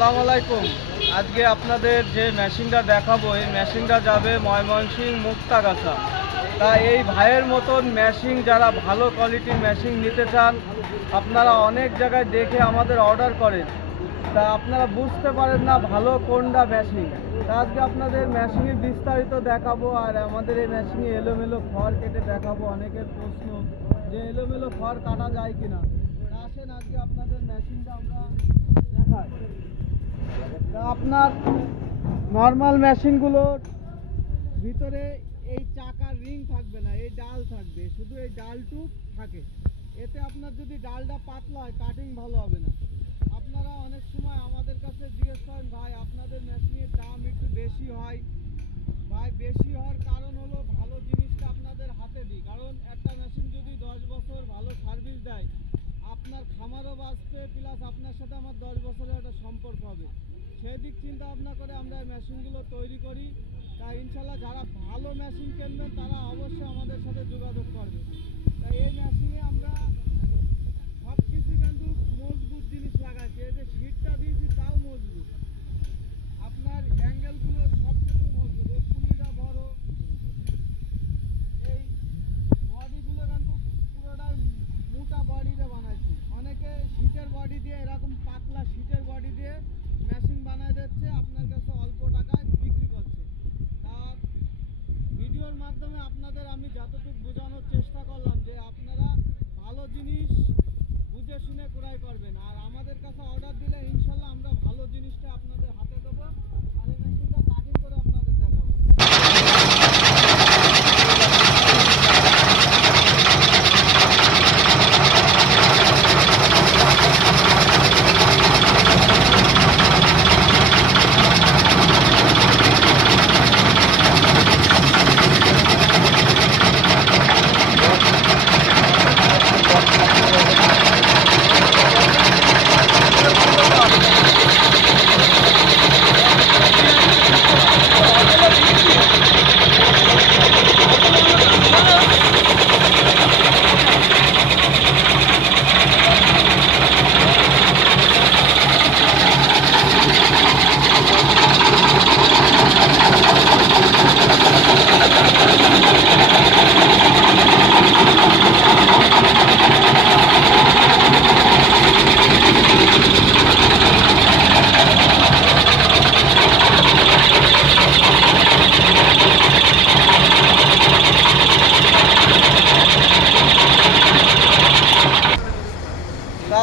আসসালামু আলাইকুম। আজকে আপনাদের যে মেশিনটা দেখাবো, এই মেশিনটা যাবে ময়মনসিংহ মুক্তাগাছা। তা এই ভাইয়ের মতন মেশিন যারা ভালো কোয়ালিটির মেশিন নিতে চান, আপনারা অনেক জায়গায় দেখে আমাদের অর্ডার করেন, তা আপনারা বুঝতে পারেন না ভালো কোনটা মেশিন। তা আজকে আপনাদের মেশিনের বিস্তারিত দেখাবো, আর আমাদের এই মেশিনে এলোমেলো খড় কেটে দেখাবো। অনেকের প্রশ্ন যে এলোমেলো খড় কাটা যায় কিনা। তা আসেন আজকে আপনাদের মেশিনটা আমরা দেখাই। তা আপনার নর্মাল মেশিনগুলোর ভিতরে এই চাকার রিং থাকবে না, এই ডাল থাকবে, শুধু এই ডালটুক থাকে। এতে আপনার যদি ডালটা পাতলা হয় কাটিং ভালো হবে না। আপনারা অনেক সময় আমাদের কাছে জিজ্ঞেস করেন, ভাই আপনাদের মেশিনের দাম একটু বেশি হয়। ভাই বেশি হওয়ার কারণ হলো ভালো জিনিসটা আপনাদের হাতে দিই, কারণ একটা মেশিন যদি 10 বছর ভালো সার্ভিস দেয়, আপনার খামারও বাঁচবে, প্লাস আপনার সাথে আমার 10 বছরের একটা সম্পর্ক হবে। সেই দিক চিন্তা ভাবনা করে আমরা এই মেশিনগুলো তৈরি করি। তাই ইনশাল্লাহ যারা ভালো মেশিন কিনবেন তারা অবশ্যই আমাদের সাথে যোগাযোগ করবে। তাই এই মেশিনে আমরা সব কিছু কিন্তু মজবুত জিনিস লাগাইছি। এই যে সিটটা দিয়েছি তাও মজবুত, আপনার অ্যাঙ্গেলগুলো সব কিছু মজবুত। এই পুলিটা বড়, এই বডিগুলো কিন্তু পুরোটাই মোটা বডিতে বানাইছি। অনেকে সিটের বডি দিয়ে, এরকম পাতলা সিটের বডি দিয়ে মেশিন বানায় দিচ্ছে, আপনার কাছে অল্প টাকায় বিক্রি করছে। তার ভিডিওর মাধ্যমে আপনাদের আমি যতটুকু বোঝানোর চেষ্টা করলাম যে আপনারা ভালো জিনিস বুঝে শুনে ক্রয় করবেন, আর আমাদের কাছে অর্ডার দিলে ইনশাল্লাহ আমরা ভালো জিনিসটা আপনাদের হাতে দেবো, আর এই মেশিনটা কাটিং করে আপনাদের দেখাবো।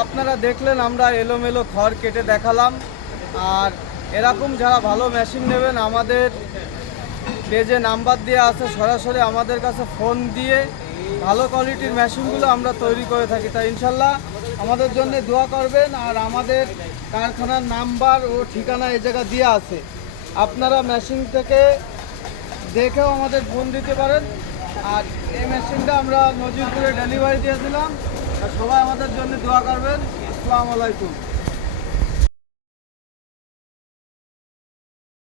আপনারা দেখলেন আমরা এলোমেলো খড় কেটে দেখালাম। আর এরকম যারা ভালো মেশিন নেবেন, আমাদের পেজে নাম্বার দেওয়া আছে, সরাসরি আমাদের কাছে ফোন দিয়ে ভালো কোয়ালিটির মেশিনগুলো আমরা তৈরি করে থাকি। তাই ইনশাল্লাহ আমাদের জন্য দোয়া করবেন। আর আমাদের কারখানার নাম্বার ও ঠিকানা এই জায়গা দেওয়া আছে, আপনারা মেশিন থেকে দেখেও আমাদের ফোন দিতে পারেন। আর এই মেশিনটা আমরা নজিরপুরে ডেলিভারি দিয়েছিলাম। সবাই আমাদের জন্য দোয়া করবেন। আসসালামু আলাইকুম।